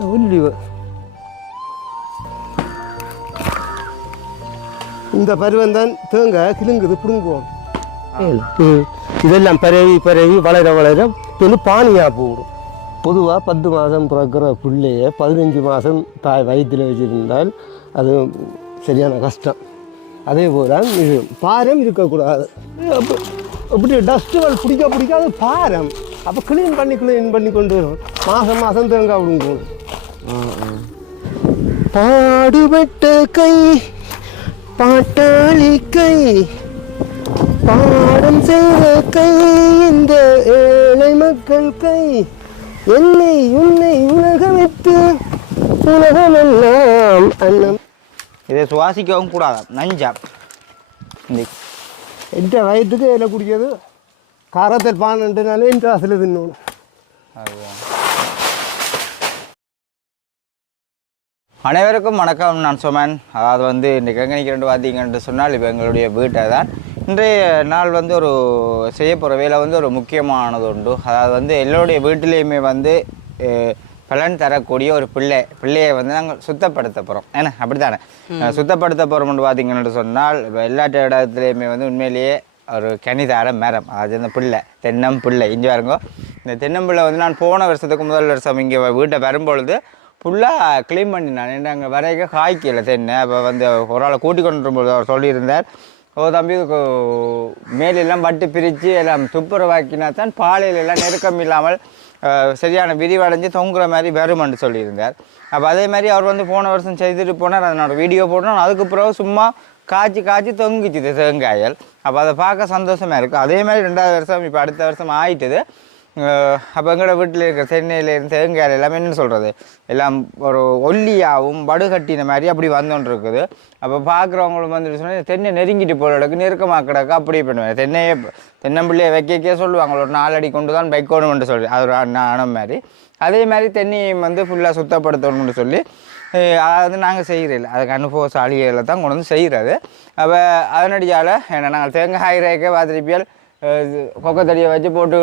உள்ளி இந்த பருவம் தான் தேங்காய் கிளுங்குது பிடுங்குவோம். இதெல்லாம் பரவி பரவி வளர வளர வந்து பானியாக போடும். பொதுவாக 10 மாதம் பிறக்கிற பிள்ளைய 15 மாதம் தாய் வயிற்றில் வச்சுருந்தால் அது சரியான கஷ்டம். அதே போல் இது பாரம் இருக்கக்கூடாது. அப்படி டஸ்ட்டுகள் பிடிக்க அது பாரம். அப்போ க்ளீன் பண்ணி கொண்டு வரும். மாதம் மாதம் தேங்காய் விடுங்க. பாடுபட்ட கை பாட்டாளி கை பாடம் செய்த கை இந்த ஏழை மக்கள் கை என்னை உன்னை உலகமிட்டு உலகமெல்லாம் அன்னம். இதை சுவாசிக்கவும் கூடாது, நஞ்சா. எந்த வயதுக்கு இதில் குடிக்கிறது காரத்தில் பானன்ட்டுனாலே எந்த அசல தின்னணும். அனைவருக்கும் வணக்கம். நான் சோமன். அதாவது வந்து இன்றைக்கு எங்கே நிற்கிறேன் பார்த்தீங்கன்னு சொன்னால் இப்போ எங்களுடைய வீட்டை தான். இன்றைய நாள் வந்து ஒரு செய்ய போகிற வேலை வந்து ஒரு முக்கியமானது உண்டு. அதாவது வந்து எல்லோருடைய வீட்டிலையுமே வந்து பலன் தரக்கூடிய ஒரு பிள்ளையை வந்து நாங்கள் சுத்தப்படுத்த போகிறோம். ஏன்னா அப்படி தானே சுத்தப்படுத்த போகிறோம்னு பார்த்தீங்கன்னு சொன்னால் இப்போ எல்லா இடத்துலையுமே வந்து உண்மையிலேயே ஒரு கனிதார மரம், அது இந்த பிள்ளை தென்னம் பிள்ளை இங்கே பாருங்க. இந்த தென்னம்பிள்ளை வந்து நான் போன வருஷத்துக்கு முதல் வருஷம் இங்கே வீட்டை வரும்பொழுது ஃபுல்லாக க்ளீன் பண்ணினான். ஏன்னா அங்கே வரைக்க காய்க்கல தென்னை. அப்போ வந்து ஒரு ஆளை கூட்டி கொண்டு வரும்போது அவர் சொல்லியிருந்தார், ஓ தம்பி மேலெல்லாம் வட்டு பிரித்து எல்லாம் துப்புரவாக்கினா தான் பாலையிலெல்லாம் நெருக்கம் இல்லாமல் சரியான விரிவடைஞ்சு தொங்குற மாதிரி வருமென்று சொல்லியிருந்தார். அப்போ அதே மாதிரி அவர் வந்து போன வருஷம் செய்துட்டு போனார். அதனோட வீடியோ போட்டோம். அதுக்கு பிறகு சும்மா காய்ச்சி தொங்கிச்சுது தேங்காயல். அப்போ அதை பார்க்க சந்தோஷமாக இருக்குது. அதே மாதிரி 2வது வருஷம் இப்போ அடுத்த வருஷம் ஆயிட்டுது. அப்போ எங்களோட வீட்டில் இருக்கிற தென்னையிலேருந்து தேங்காய் எல்லாமே என்ன சொல்கிறது எல்லாம் ஒரு ஒல்லியாகவும் வடுகட்டின மாதிரி அப்படி வந்தோன்னு இருக்குது. அப்போ பார்க்குறவங்களும் வந்துட்டு சொன்னால் தென்னை நெருங்கிட்டு போகிற இடக்கு நெருக்கமாக கிடக்கு அப்படி பண்ணுவேன். தென்னம்பிள்ளையை வைக்க சொல்லுவாங்க, ஒரு 4 அடி கொண்டு தான் வைக்கணும்னு சொல்லி அது ஒரு அணம் மாதிரி. அதே மாதிரி தென்னையும் வந்து ஃபுல்லாக சுத்தப்படுத்தணும்னு சொல்லி அதாவது நாங்கள் செய்கிறதில்ல, அதுக்கு அனுபவசாலிகளை தான் கொண்டு வந்து செய்கிறது. அப்போ அதனடியால் ஏன்னா நாங்கள் தேங்காய் ரேக்க பார்த்துருப்பியால் கொக்கத்தடியை வச்சு போட்டு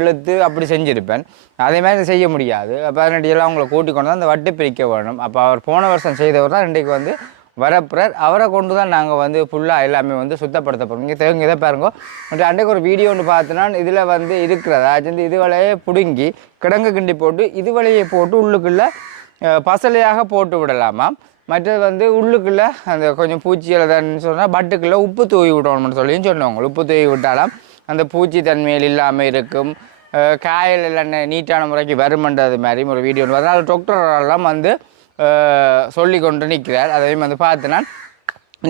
இழுத்து அப்படி செஞ்சுருப்பேன். அதே மாதிரி செய்ய முடியாது. அப்போ அதனடியெல்லாம் அவங்கள கூட்டி கொண்டு தான் அந்த வட்டு பிரிக்க வேணும். அப்போ அவர் போன வருஷம் செய்தவர் தான் இன்றைக்கு வந்து வரப்புறார். அவரை கொண்டு தான் நாங்கள் வந்து ஃபுல்லாக எல்லாமே வந்து சுத்தப்படுத்த போகிறோம். இங்கே தேங்க இதை பாருங்க. அன்றைக்கு ஒரு வீடியோ ஒன்று பார்த்தோன்னா இதில் வந்து இருக்கிறதா வந்து இதுவளையே பிடுங்கி கிடங்கு கிண்டி போட்டு இதுவளையை போட்டு உள்ளுக்குள்ளே பசலையாக போட்டு விடலாமாம். மற்றது வந்து உள்ளுக்குள்ளே அந்த கொஞ்சம் பூச்சிகளை தான் சொன்னால் பட்டுக்குள்ளே உப்பு தூவி விடணும்னு சொல்லியும் சொன்னவங்க. உப்பு தூவி விட்டாலாம் அந்த பூச்சி தன்மையில் இல்லாமல் இருக்கும், காயல் எல்லாம் நீட்டான முறைக்கு வருமன்றது மாதிரி ஒரு வீடியோ ஒன்று பார்த்தா அது டாக்டரெல்லாம் வந்து சொல்லி கொண்டு நிற்கிறார். அதையும் வந்து பார்த்து நான்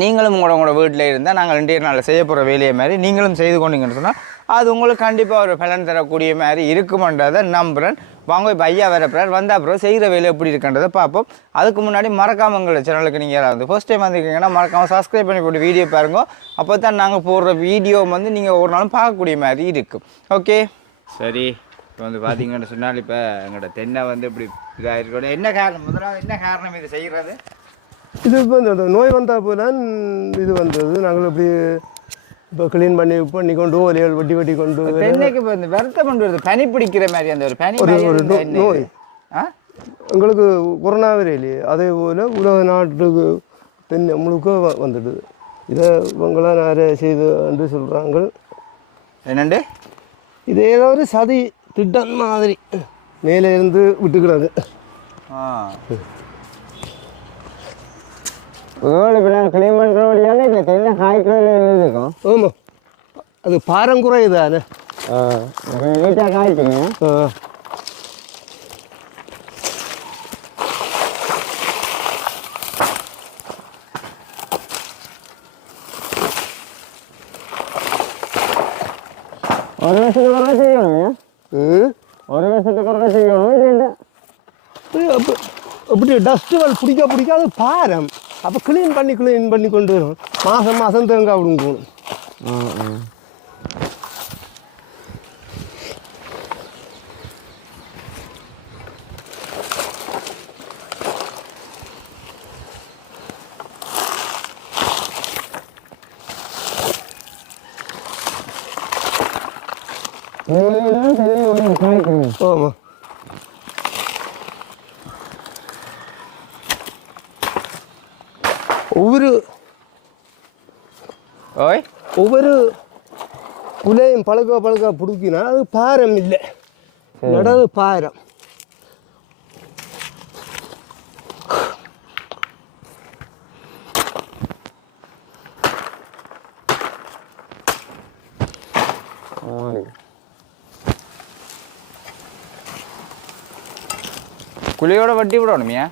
நீங்களும் உங்களோட வீட்டில் இருந்தால் நாங்கள் 2 நாளில் செய்ய போகிற வேலையை மாதிரி நீங்களும் செய்து கொண்டீங்கன்னு சொன்னால் அது உங்களுக்கு கண்டிப்பாக ஒரு பலன் தரக்கூடிய மாதிரி இருக்குமன்றதை நம்புகிறேன். வாங்க இப்போ ஐயா வரப்புறார், வந்தால் அப்புறம் செய்கிற வேலை எப்படி இருக்குன்றதை பார்ப்போம். அதுக்கு முன்னாடி மறக்காமல் எங்கள் சேனலுக்கு நீங்கள் வந்து ஃபர்ஸ்ட் டைம் வந்துருக்கீங்கன்னா மறக்காமல் சப்ஸ்கிரைப் பண்ணி போட்டு வீடியோ பாருங்க. அப்போ தான் நாங்கள் போடுற வீடியோ வந்து நீங்கள் ஒரு நாளும் பார்க்கக்கூடிய மாதிரி இருக்கும். ஓகே சரி. இப்போ வந்து பார்த்தீங்கன்னு சொன்னால் இப்போ எங்களோட தென்னை வந்து இப்படி இதாக இருக்கணும். என்ன காரணம், முதலாவது என்ன காரணம் இது செய்கிறது? இது இப்போ இந்த நோய் வந்தால் போல இது வந்தது. நாங்கள் இப்படி இப்போ க்ளீன் பண்ணி கொண்டு ஓலைகள் வெட்டி கொண்டு தென்னைக்கு இப்போ இந்த வருத்தம் கொண்டு வருது, பனி பிடிக்கிற மாதிரி அந்த ஒரு பனி ஒரு நோய் எங்களுக்கு கொரோனா வரையிலே அதே போல் உலக நாட்டுக்கு தென்னை முழுக்க வந்துடுது. இதை இவங்களாம் நிறைய செய்து என்று சொல்கிறாங்க. என்னண்டு இது ஏதோ ஒரு சதி திட்டம் மாதிரி மேலே இருந்து விட்டுக்கிறாங்க. கிளீன் பண்ணுறோம் இல்லை தென்னை காய்க்கிறது இருக்கும். ஆமாம், அது பாரங்குறை தானே. நீட்டாக காய்ச்சிங்க. ஒரு வருஷத்துக்கு ஒருக்கா செய்யணும். ஒரு வருஷத்துக்கு ஒருக்கா செய்யணும். அப்படி டஸ்ட்டுகள் பிடிக்க அது பாரம். அப்போ க்ளீன் பண்ணி கொண்டு வரும். மாதம் தேங்காய் விடுங்க. ஆமாம், ஒவ்வொரு ஓய் ஒவ்வொரு குலையும் பழுக்க பிடிக்கினா அது பாரம் இல்லை, நடவு பாரம். குழியோட வட்டி விடணுமியா?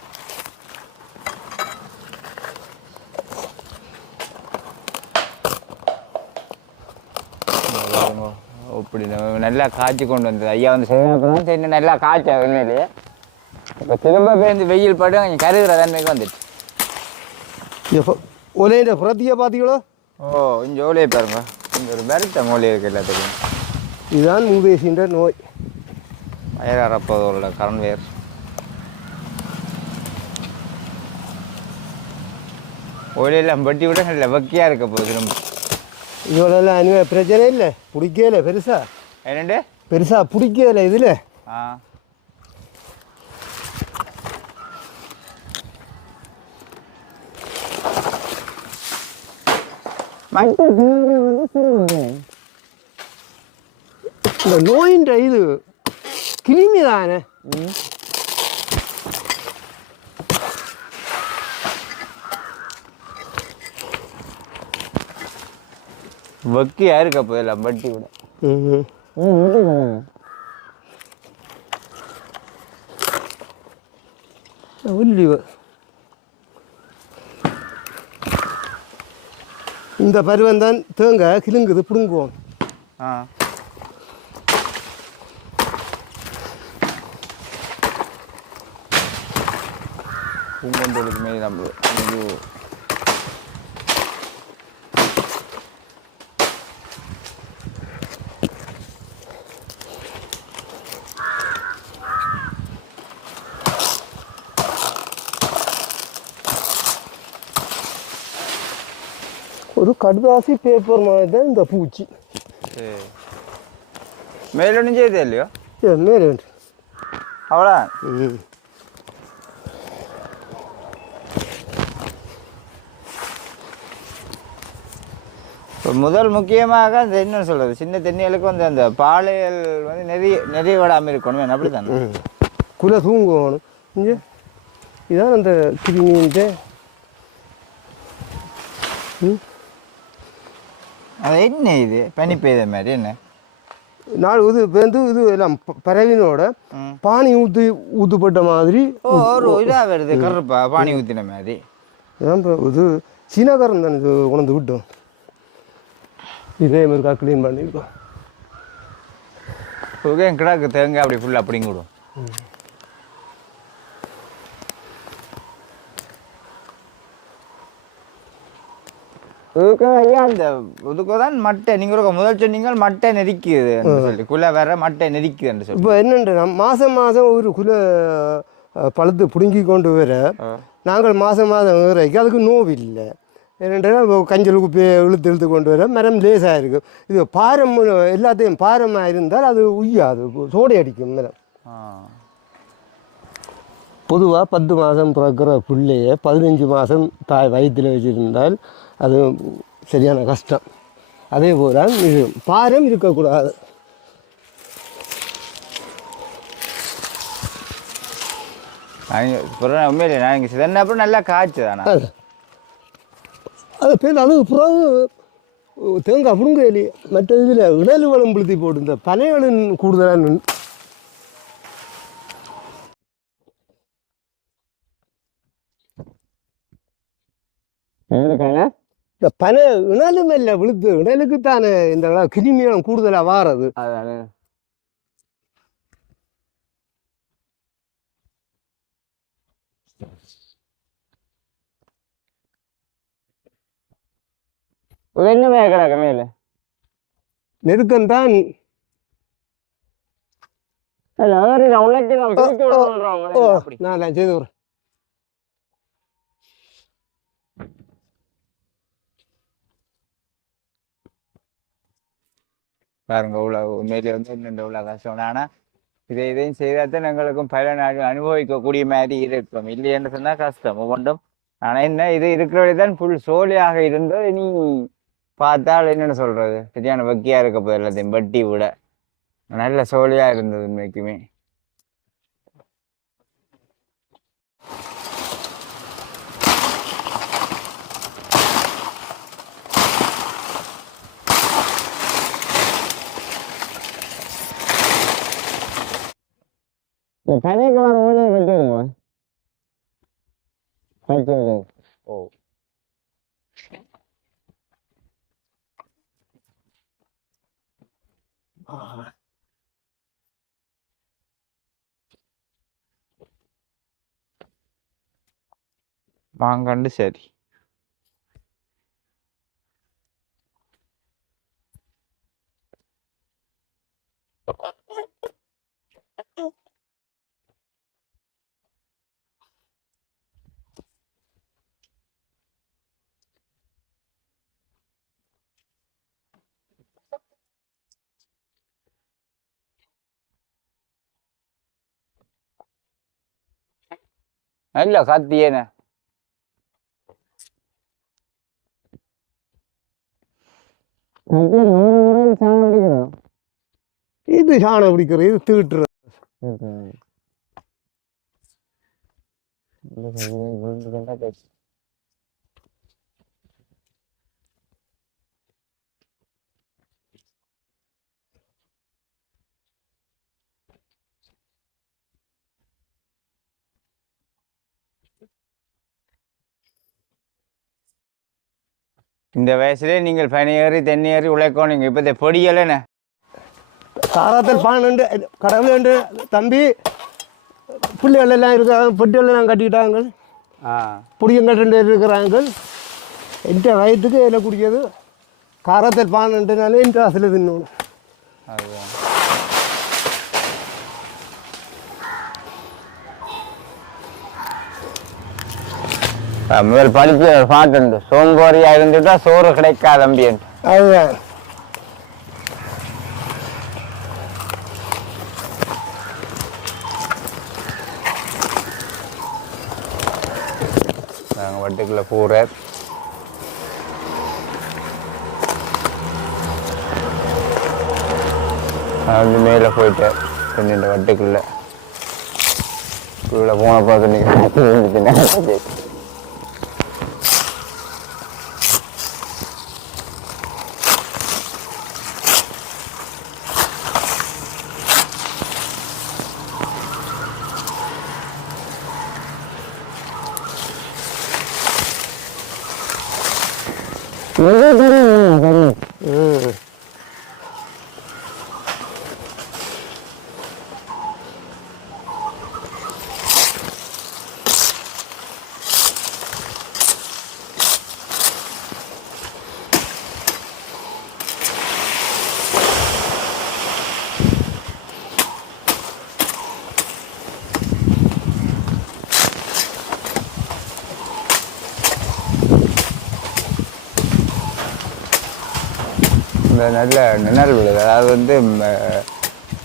இப்படி நல்லா காய்ச்சி கொண்டு வந்தது ஐயா வந்து சரி நல்லா காய்ச்சா உண்மையிலேயே. இப்போ திரும்ப பேருந்து வெயில் பட்டு கொஞ்சம் கருகிற தன்மைக்கு வந்துட்டு. ஒலையில புறத்திய பார்த்தீங்களோ? ஓ இங்கே ஓலையை பாருங்க, இங்கே ஒரு பெருத்த மூலையை இருக்குது எல்லாத்துக்கும். இதுதான் மூவேசின்ற நோய். வயறப்போதோட கரண் வேர். ஓலையெல்லாம் பட்டி விட நல்ல வக்கியாக இருக்க போகுது திரும்ப. இதோடலாம் அனுவே பிரச்சனை இல்லை, பிடிக்கல பெருசா. என்னண்டு பெருசா பிடிக்கல இதில். ஆ இந்த நோயின்ற இது கிருமி தானே. வக்கியா இருக்க போதெல்லாம் பட்டி விட. இந்த பருவம் தான் தேங்காய் கிளுங்குது, பிடுங்குவோம். ஆ பூங்கொண்டோளுக்கு மேலே நம்ம ஒரு கடுதாசி பேப்பர் மாதிரி தான் இந்த பூச்சி. மேலொன்னும் செய்தே இல்லையோ? மேலே அவ்வளோ. இப்போ முதல் முக்கியமாக அந்த என்ன சொல்கிறது, சின்ன தென்னிகளுக்கு வந்து அந்த பாலையல் வந்து நிறைய விடாமல் இருக்கணும். அப்படி தானே குலை தூங்கணும். இங்கே இதான் அந்த கிருமின்ட்டு. அது என்ன இது பனி பெய்த மாதிரி என்ன நாள் இது வந்து இது எல்லாம் பறவையினோட பானி ஊற்றுப்பட்ட மாதிரி ஒரு இதாக வருது, கருப்பா பானி ஊற்றின மாதிரி. இது சீனாக்காரன் தானே இது கொண்டு விட்டோம். இதே மாதிரி க்ளீன் பண்ணியிருக்கோம். ஓகே கிடாக்கு தேங்காய் அப்படி ஃபுல்லாக அப்படிங்க விடும். ஐயா அந்த இதுக்குதான் மட்டை நீங்கள் முதல் சொன்னீங்க மட்டை நெரிக்குது சொல்லி குலை வேற மட்டை நெரிக்குதுன்னு சொல்லி. இப்போ என்னென்ன மாதம் ஒரு குலை பழுத்து பிடுங்கி கொண்டு வர நாங்கள் மாதம் வரைக்கும் அதுக்கு நோவில்லை. என்னென்னா கஞ்சல் குப்பையை இழுத்து கொண்டு வர மரம் லேசாக இருக்கும். இது பாரம் எல்லாத்தையும் பாரமாக இருந்தால் அது உய்யாது, சோடை அடிக்கும் மரம். பொதுவாக 10 மாதம் பிறக்கிற பிள்ளைய 15 மாதம் தாய் வயிற்றில் வச்சுருந்தால் அது சரியான கஷ்டம். அதே போல் இது பாரம் இருக்கக்கூடாது. உண்மையிலே நான் இங்கே சிதறின அப்புறம் நல்லா காய்ச்சி தானே அது பேர் அது பிறகு தேங்காய் பிடுங்க இல்லையே. மற்ற இதில் இடல் வளம் புளுத்தி போட்டு இந்த பனைகளின் கூடுதலாக இந்த பனை இணலும் இல்லை விழுத்து இணலுக்கு தானே இந்த கிருமியம் கூடுதலாக வாரது. நெருக்கம் தான். நான் செய்து வரேன். பாருங்க உண்மையிலே வந்து இன்னும் இவ்வளோ கஷ்டம். ஆனால் இதையும் செய்தால் தான் எங்களுக்கும் பல நாள் அனுபவிக்கக்கூடிய மாதிரி இருக்கும். இல்லையென்று சொன்னால் கஷ்டம். ஒவ்வொன்றும் ஆனால் என்ன இது இருக்கிறவரை தான் ஃபுல் சோழியாக இருந்தது. நீ பார்த்தால் என்னென்ன சொல்கிறது, சரியான வக்கியாக இருக்க போது எல்லாத்தையும் வட்டி விட நல்ல சோழியாக இருந்தது உண்மைக்குமே. தனிக்கு வர ஊழலை கட்டிடுங்க. ஓ வாங்கண்டு சரி. நல்ல கத்தியேன இது சாணம் பிடிக்கிறது, இது தீட்டுறது. இந்த வயசுலேயே நீங்கள் பனியேறி தென்னியேறி உழைக்கணும். நீங்கள் இப்போ பொடியலைண்ணே காராத்தல் பாண்டு கடவுள் என்று தம்பி பிள்ளைகள் எல்லாம் இருக்கிறாங்க, பொட்டிகள் எல்லாம் கட்டிக்கிட்டாங்க, புடியங்கள் 2 பேர் இருக்கிறாங்க. எந்த வயதுக்கு இதில் குடிக்கிறது காராத்தல் பாண்டுனாலே இந்த வாசலில் தின்னணும். அதுதான் முதல் படிக்க பாட்டு சோம்பேறியா இருந்துட்டா சோறு கிடைக்காது அம்பியன். அதுதான் நாங்கள் வட்டுக்குள்ள போகிற வந்து மேலே போயிட்டேன் தென்னின்ற வட்டுக்குள்ள உள்ள போன பார்த்து நல்ல நிழல் விழுது. அதாவது வந்து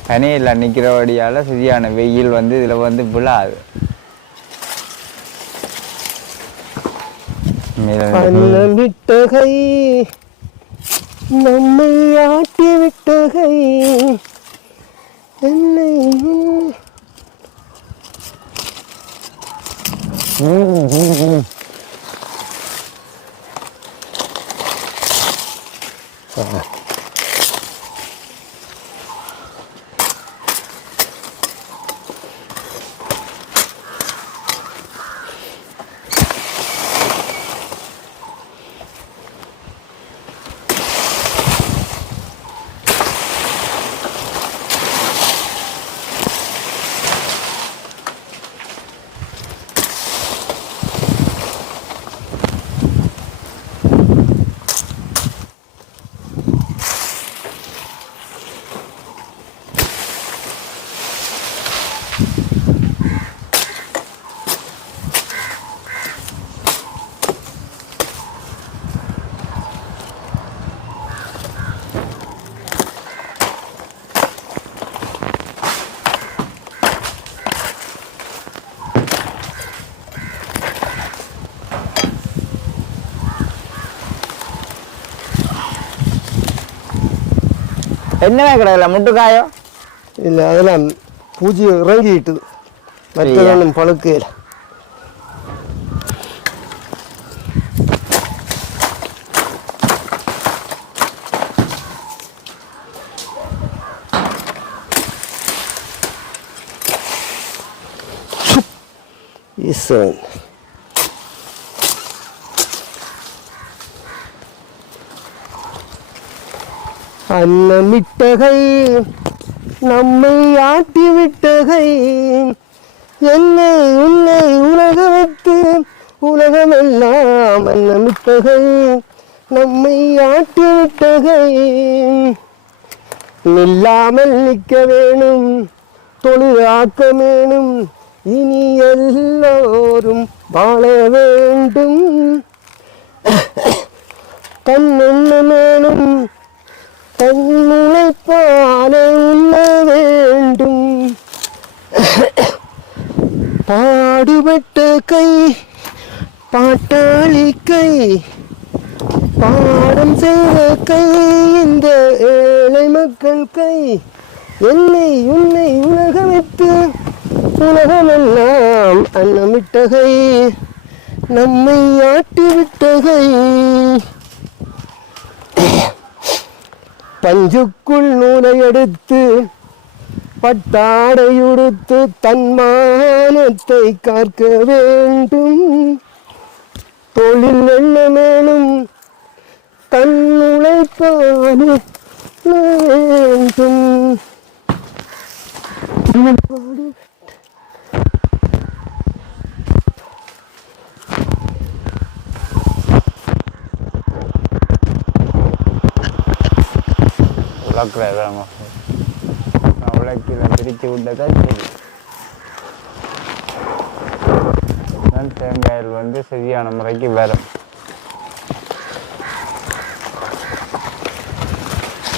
பனியில் நிற்கிறபடியால் சரியான வெயில் வந்து இதில் வந்து விழாது. விட்டகை நம்மை ஆட்டி விட்டகை என்னை என்னவே கிடையாது முட்டுக்காயோ இல்லை அதெல்லாம் பூச்சி இறங்கிட்டுது மற்றதொன்னும் பழுக்கையில் ஈஸ்வரன் அன்னமிட்டகை நம்மை ஆட்டி விட்டகை என்னை உன்னை உலக வைத்து உலகமெல்லாம் அன்னமிட்டகை நம்மை ஆட்டி விட்டகை நில்லாமல் நிற்க வேணும் தொழிலாக்க வேணும் இனி எல்லோரும் வாழ வேண்டும் தன்னென்ன வேணும் தன்னுழைப்பாலே உண்ண வேண்டும் பாடுபட்ட கை பாட்டாளி கை பாடம் செய்த கை இந்த ஏழை மக்கள் கை என்னை உன்னை உலக வைத்து உலகமெல்லாம் அன்னமிட்டகை நம்மை ஆட்டி விட்டகை பஞ்சுக்குள் நூலை எடுத்து பட்டாடையுடுத்து தன்மானத்தை காக்க வேண்டும் தொழில் வெல்ல மேலும் தன் உழைப்பான வேண்டும் உலக்கில் பிரித்து விட்டதா சரி தேங்காயில் வந்து சரியான முறைக்கு வரும்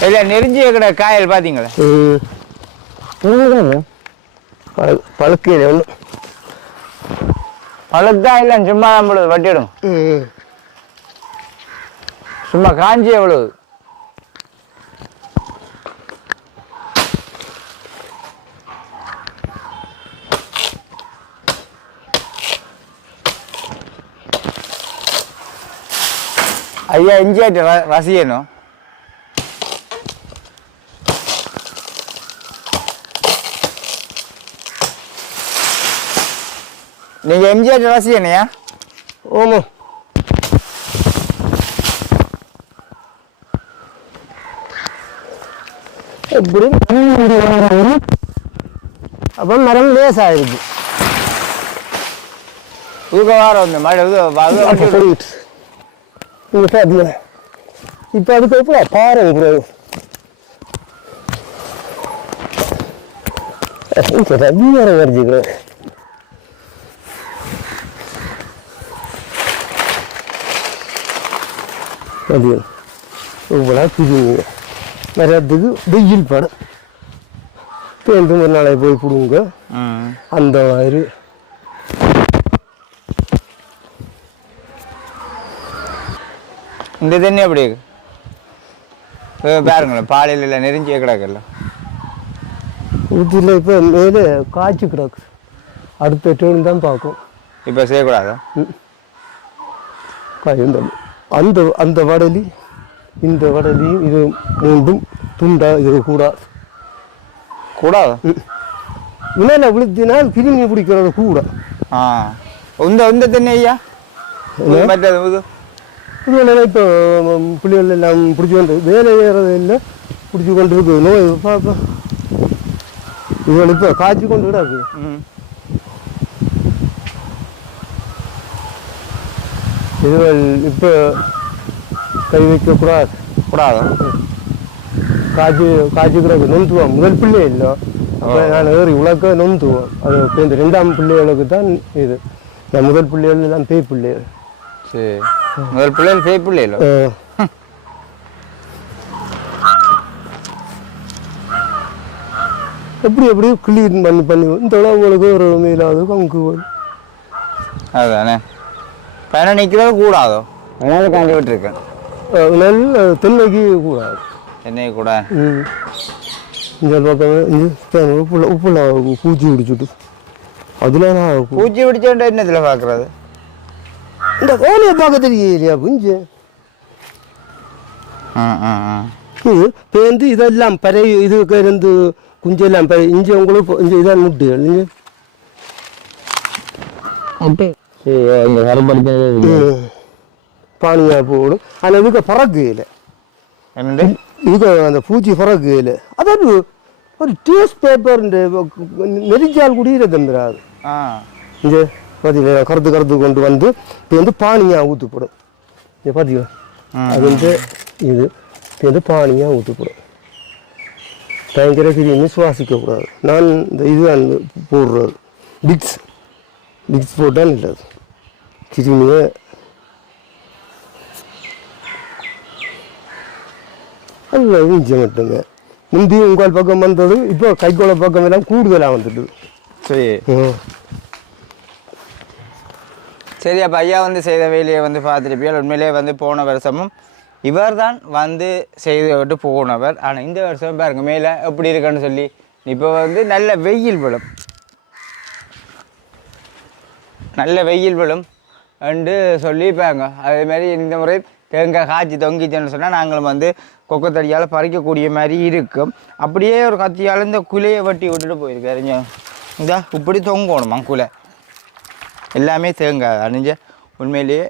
இல்லை நெருஞ்சிய கடை காயல் பார்த்தீங்களா பழுக்கையில் ஒன்று பழுக்கா இல்லை சும்மா தான் பொழுது வட்டிடும் சும்மா காஞ்சி எவ்வளவு ஐயா இஞ்சியாட்டு ரசியணும் நீங்க எம்ஜிஆர் ரசிகனையா ஓமோ எப்படி அப்போ மரம் லேசாயிருக்கு தூக்க வாரம் வந்து மழை இங்கே பார்த்தீங்க இப்போ அதுக்கு எப்படி பாருங்க ப்ரோ ரவி வேற வரைஞ்சிக்கிறேன் அது இவ்வளோ பிரிவுங்க நிறையத்துக்கு வெயில் படம் பேருந்து ஒரு நாளைக்கு போய் கொடுங்க அந்த மாதிரி இந்த தண்ணி அப்படி பாருங்களேன் பாலையில் இல்லை நெருஞ்சிய கிடக்குல்ல ஊற்றியில் இப்போ மேலே காய்ச்சி கிடக்கு அடுத்த டேர்ன் தான் பார்க்கும் இப்போ செய்யக்கூடாதா அந்த அந்த வடலி இந்த வடலியும் இது மூன்றும் துண்டா இது கூடாது கூடாது வினையில் விழுத்தினால் கிருமி பிடிக்கிறது கூட இந்த தண்ணி ஐயா மற்றது இதுல இப்போ பிள்ளைகள் எல்லாம் பிடிச்சி கொண்டு வேலை ஏறது இல்லை பிடிச்சி கொண்டு இருக்கு நோய் பாப்பா இவள் இப்போ காய்ச்சி கொண்டு விட இருக்கு இதுவள் இப்போ கை வைக்கக்கூடாது கூடாது காய்ச்சி கிடக்கு நொந்துவோம் முதல் பிள்ளை இல்லை அப்போ நான் ஏறி உலக நொந்துவோம் அது இப்போ இந்த ரெண்டாம் பிள்ளைகளுக்கு தான் இது முதல் பிள்ளைகள் எல்லாம் பேய் பிள்ளைகள் சரி முதல் பிள்ளைகள் பேய் பிள்ளைகளோ எப்படி எப்படி கிளீன் பண்ணி இந்த உங்களுக்கு ஒரு மீளாவது பங்கு அதுதானே பயணம் நிற்கிறது கூடாதோ அதனால காண்டி விட்டுருக்கேன் நல்ல தென்னைக்கு கூடாது தென்னை கூட இந்த பக்கம் உப்புல பூச்சி பிடிச்சிட்டு அதில் நான் பூச்சி பிடிச்சோண்ட என்னத்தில் பார்க்குறது இந்த கோழியை பார்க்க தெரியலையா புஞ்சு பேருந்து இதெல்லாம் பறை இதுக்கு இருந்து குஞ்செல்லாம் இஞ்சி உங்களுக்கு இஞ்சி இதான் முட்டு நீங்கள் இந்த கரும்படுத்த பானியாக போடும் ஆனால் இதுக்கு பறக்கு இல்லை என்னண்டு இதுக்கு அந்த பூச்சி பறக்கு இல்லை அதாவது ஒரு டேஸ்ட் பேப்பர் நெரிஞ்சால் குடியில தம்புறாது இங்கே பார்த்தீங்களா கருத்து கருத்து கொண்டு வந்து இப்போ வந்து பானியாக ஊற்றப்படும் இங்கே பார்த்தீங்களா அது வந்து இது இப்போ வந்து பானியாக ஊற்றப்படும் பயங்கர கிருமி சுவாசிக்கக்கூடாது நான் இந்த இதுதான் போடுறது பிக்ஸ் போட்டால் இல்லை அது கிருமியை அது இஞ்சி மட்டுங்க முந்தி உங்கள் பக்கம் வந்தது இப்போ கைக்கோள பக்கம் எல்லாம் கூடுதலாக வந்துட்டு சரி சரி அப்போ ஐயா வந்து செய்த வேலையை வந்து பார்த்துருப்பியால் உண்மையிலே வந்து போன வருஷமும் இவர் தான் வந்து செய்து விட்டு போனவர் ஆனால் இந்த வருஷம் பாருங்க மேலே எப்படி இருக்குன்னு சொல்லி இப்போ வந்து நல்ல வெயில் விழும் என்று சொல்லிப்பாங்க அதேமாதிரி இந்த முறை தேங்காய் காய்ச்சி தொங்கிச்சுன்னு சொன்னால் நாங்களும் வந்து கொக்கத்தடியால் பறிக்கக்கூடிய மாதிரி இருக்கும் அப்படியே ஒரு கத்தியால் இந்த குலையை வெட்டி விட்டுட்டு போயிருக்காருங்க இந்த இப்படி தொங்கணுமா குலை எல்லாமே தேங்காய் அணிஞ்ச உண்மையிலேயே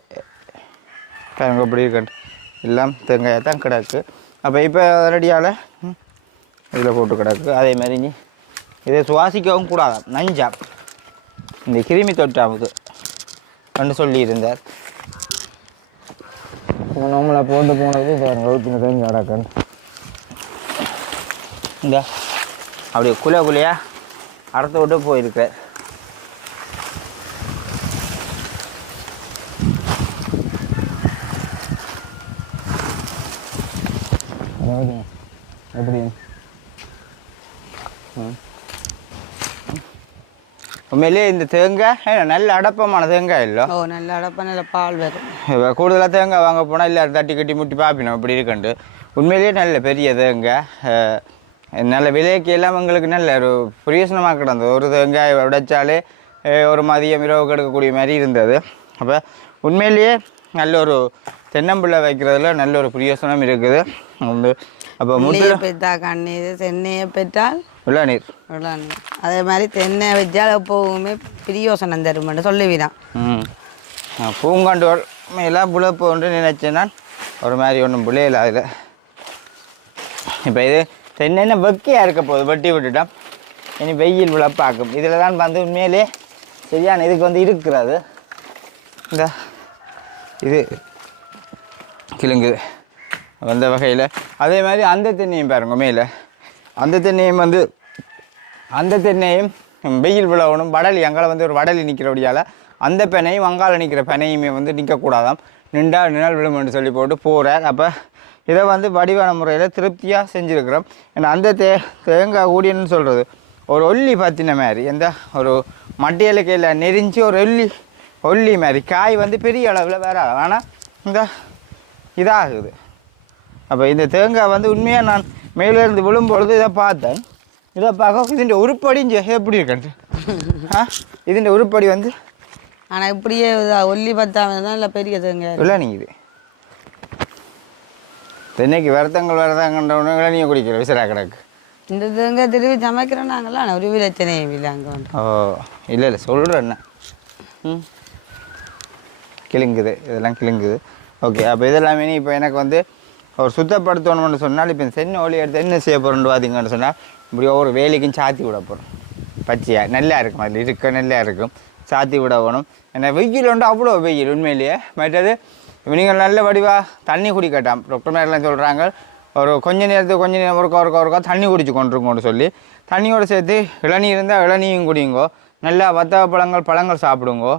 தேங்காய் இப்படி இருக்கட்டு எல்லாம் தேங்காயாக தான் கிடக்கு அப்போ இப்போ ரெடியால் இதில் போட்டு கிடக்கு அதே மாதிரி நீ இதை சுவாசிக்கவும் கூடாது நஞ்சா இந்த கிருமி தொட்டாமுது என்று சொல்லியிருந்தார் நம்மளை போட்டு போனது ஊற்றின தேங்காய் அடக்கன் இந்த அப்படியே குலையா அறுத்து விட்டு போயிருக்கார் எப்படி உண்மையிலேயே இந்த தேங்காய் நல்ல அடப்பமான தேங்காய் இல்லை நல்ல அடப்ப நல்ல பால் வரும் கூடுதலாக தேங்காய் வாங்க போனால் இல்லை தட்டி கட்டி முட்டி பார்ப்பினோம் இப்படி இருக்குண்டு உண்மையிலேயே நல்ல பெரிய தேங்காய் நல்ல விலைக்கு எல்லாம் எங்களுக்கு நல்ல ஒரு பிரயோசனமாக கிடந்தது ஒரு தேங்காய் உடைச்சாலே ஒரு மதியம் இரவு எடுக்கக்கூடிய மாதிரி இருந்தது அப்போ உண்மையிலேயே நல்ல ஒரு தென்னம்பிள்ளை வைக்கிறதுல நல்ல ஒரு பிரயோசனம் இருக்குது வந்து அப்போ முட்டை பெற்றா கண்ணீர் தென்னையை பெற்றால் இளநீர் அதே மாதிரி தென்னை வச்சால் எப்போவுமே பிரியோசனம் தருமென்று சொல்லுவிதான் பூங்காண்டுகள் எல்லாம் புழப்பு ஒன்று நினைச்சேன்னா ஒரு மாதிரி ஒன்றும் புள்ளையில அதில் இப்போ இது தென்னை வெக்கையாக இருக்க போகுது வெட்டி விட்டுட்டோம் இனி வெயில் விழப்பாக்கும் இதில் தான் வந்து உண்மையிலே சரியான இதுக்கு வந்து இருக்கிறது இந்த இது கிழங்குது அந்த வகையில் அதே மாதிரி அந்த தென்னையும் பாருங்க மேலே அந்த தென்னையும் வந்து அந்த தென்னையும் வெயில் விழவணும் வடலி அங்கே வந்து ஒரு வடலி நிற்கிறபடியால் அந்த பெனையும் அங்கால நிற்கிற பெனையுமே வந்து நிற்கக்கூடாதாம் நிழல் விழுமென்று சொல்லி போட்டு போகிறார் அப்போ இதை வந்து வடிவான முறையில் திருப்தியாக செஞ்சுருக்கிறோம் ஏன்னா அந்த தேங்காய் ஊடியன்னு சொல்கிறது ஒரு ஒல்லி பற்றின மாதிரி எந்த ஒரு மட்டியலுக்கையில் நெறிஞ்சு ஒரு ஒல்லி மாதிரி காய் வந்து பெரிய அளவில் வேற ஆனால் இந்த இதாகுது அப்போ இந்த தேங்காய் வந்து உண்மையாக நான் மேலேருந்து விழும்பொழுது இதை பார்த்தேன் இதை பார்க்க இதுன்ற உருப்படி எப்படி இருக்கண்டு இதுன்ற உருப்படி வந்து ஆனால் இப்படியே ஒல்லி பத்தாமல் தான் இல்லை பெரிய தேங்காய் இல்லை நீங்கள் இது தென்னைக்கு விரதங்கன்றவனு இளநியை குடிக்கிற விசிறா கிடக்கு இந்த தேங்காய் திருவி சமைக்கிறோம் நாங்களாம் ஒரு பிரச்சனையும் இல்லை அங்கே வந்து ஓ இல்லை சொல்கிறேண்ணா கிளுங்குது இதெல்லாம் கிளுங்குது ஓகே அப்போ இதெல்லாமே இப்போ எனக்கு வந்து ஒரு சுத்தப்படுத்தணும்னு சொன்னால் இப்போ தென்னை ஒளி எடுத்து என்ன செய்ய போகிறோன்னு பார்த்தீங்கன்னு சொன்னால் இப்படி ஒவ்வொரு வேலைக்கும் சாத்தி விட போகிறோம் பச்சையாக நல்லா இருக்கும் அதில் இருக்க நல்லா இருக்கும் சாத்தி விட போகணும் ஏன்னா வெயில் உண்டு அவ்வளோ வெயில் உண்மையிலேயே மற்றது இப்போ நீங்கள் நல்ல வடிவாக தண்ணி குடிக்கட்டாம் டாக்டர் மாதிரிலாம் சொல்கிறாங்க ஒரு கொஞ்ச நேரம் ஒருக்கா தண்ணி குடிச்சு கொண்டிருக்கோன்னு சொல்லி தண்ணியோடு சேர்த்து இளநீர் இருந்தால் இளநீயும் குடிங்கோ நல்லா வத்தக பழங்கள் சாப்பிடுங்கோ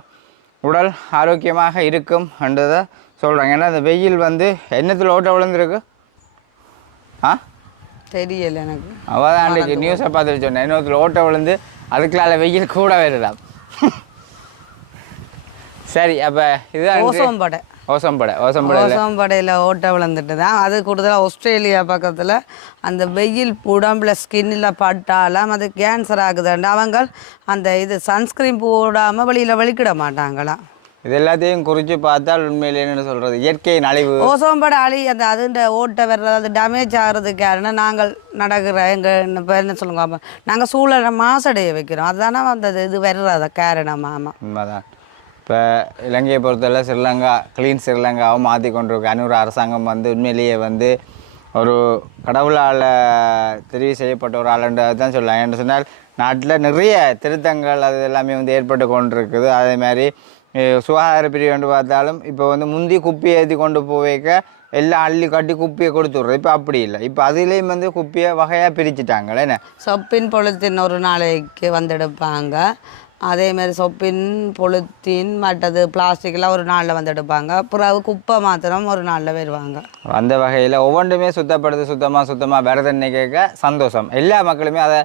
உடல் ஆரோக்கியமாக இருக்கும் என்றதை சொல்கிறாங்க ஏன்னா அந்த வெயில் வந்து என்னத்தில் ஓட்ட விழுந்துருக்கு தெரியல எனக்கு அவள் தான் அன்றைக்கு நியூஸை பார்த்துட்டு சொன்னேன் இன்னொருத்தில் ஓட்ட விழுந்து அதுக்குள்ளால வெயில் கூட வருதாம் சரி அப்போ இதுதான் ஓசோன் படை ஓசம்படையில் ஓட்டை விழுந்துட்டு தான். அது கூடுதலாக ஆஸ்திரேலியா பக்கத்தில் அந்த வெயில் உடம்புல ஸ்கின்னில் பட்டாலும் அது கேன்சர் ஆகுதுண்டு அவங்க அந்த இது சன்ஸ்கிரீன் போடாமல் வெளியில் வெளிக்கிட மாட்டாங்களாம். இது எல்லாத்தையும் குறித்து பார்த்தால் உண்மையில் என்னென்னு சொல்கிறது, இயற்கையின் அழிவு. ஓசோம்பட அழி அந்த அதுண்ட ஓட்டை வர்றது அது டேமேஜ் ஆகிறதுக்கு காரணம் நாங்கள் நடக்கிற எங்கள் இப்போ என்ன சொல்லுங்க, அப்போ நாங்கள் சூழலை மாசடைய வைக்கிறோம். அதுதானே அந்த இது வர்றத காரணம். ஆமாம், உண்மைதான். இப்போ இலங்கையை பொறுத்தவரை ஸ்ரீலங்கா க்ளீன் ஸ்ரீலங்காவும் மாற்றி கொண்டிருக்கு. அன்னூர் அரசாங்கம் வந்து உண்மையிலேயே வந்து ஒரு கடவுளால் தெரிவு செய்யப்பட்ட ஒரு ஆளுன்றது தான் சொல்லலாம். என்று சொன்னால் நாட்டில் நிறைய திருத்தங்கள் அது எல்லாமே வந்து ஏற்பட்டு கொண்டிருக்குது. அதே மாதிரி சுகாதார பிரிவு என்று பார்த்தாலும் இப்போ வந்து முந்தி குப்பியை ஏற்றி கொண்டு போய்க்க எல்லாம் அள்ளி கட்டி குப்பியை கொடுத்துட்றோம். இப்போ அப்படி இல்லை. இப்போ அதுலேயும் வந்து குப்பியை வகையாக பிரிச்சுட்டாங்களே. என்ன சொப்பின் பொழுத்தின் ஒரு நாளைக்கு வந்தெடுப்பாங்க. அதேமாதிரி சொப்பின் பொழுத்தின் மற்றது பிளாஸ்டிக்லாம் ஒரு நாளில் வந்தெடுப்பாங்க. அப்புறம் குப்பை மாத்திரம் ஒரு நாளில் வருவாங்க. அந்த வகையில் ஒவ்வொன்றுமே சுத்தமாக வரதன்னை கேட்க சந்தோஷம். எல்லா மக்களுமே அதை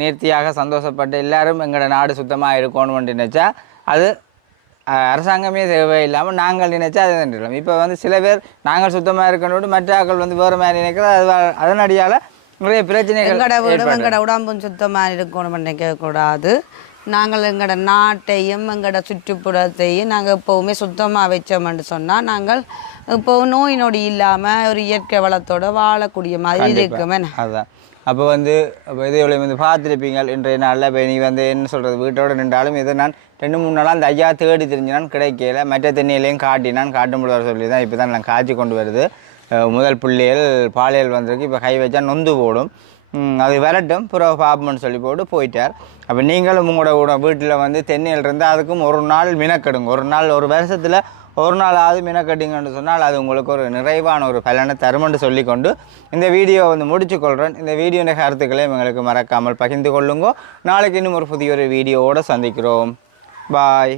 நேர்த்தியாக சந்தோஷப்பட்டு எல்லாரும் எங்களோட நாடு சுத்தமாக இருக்கணும்னு நினச்சா அது அரசாங்கமே தேவையில்லாமல் நாங்கள் நினைச்சா அது நினைக்கலாம். இப்போ வந்து சில பேர் நாங்கள் சுத்தமாக இருக்கணும், மற்ற ஆக்கள் வந்து வேறு மாதிரி நினைக்கிறது. அது அதனடியால் நிறைய பிரச்சனைகள். எங்களோட உடம்பும் சுத்தமாக இருக்கணும் நினைக்கக்கூடாது. நாங்கள் எங்களோட நாட்டையும் எங்களோட சுற்றுப்புறத்தையும் நாங்கள் எப்போவுமே சுத்தமாக வச்சோம்னு சொன்னால் நாங்கள் இப்போவும் நோய் நொடி இல்லாமல் ஒரு இயற்கை வளத்தோடு வாழக்கூடிய மாதிரி இருக்குமே. அதுதான். அப்போ வந்து இதே வந்து பார்த்துருப்பீங்க இன்றைய நாளில். இப்போ நீ வந்து என்ன சொல்கிறது, வீட்டோடு நின்றாலும் இதை நான் 2-3 நாளாக அந்த ஐயா தேடி தெரிஞ்சினான் கிடைக்கல. மற்ற தண்ணியிலையும் காட்டும் பொழுது சொல்லி தான் இப்போ தான் நான் காய்ச்சி கொண்டு வருது. முதல் பிள்ளைகள் பாலியல் வந்திருக்கு. இப்போ கை வச்சா நொந்து போடும். அது வரட்டும் பிறகு பாப்போம்னு சொல்லி போயிட்டார். அப்போ நீங்களும் உங்களோட வீட்டில் வந்து தென்னையில் இருந்தால் அதுக்கும் ஒரு நாள் மினக்கெடுங்க. ஒரு நாள் ஒரு வருஷத்தில் ஒரு நாளாவது மினக்கட்டிங்கன்னு சொன்னால் அது உங்களுக்கு ஒரு நிறைவான ஒரு பலனை தருமென்று சொல்லிக்கொண்டு இந்த வீடியோ வந்து முடிச்சுக்கொள்கிறேன். இந்த வீடியோட கருத்துக்களையும் எங்களுக்கு மறக்காமல் பகிர்ந்து கொள்ளுங்க. நாளைக்கு இன்னும் ஒரு புதிய ஒரு வீடியோவோடு சந்திக்கிறோம். பாய்.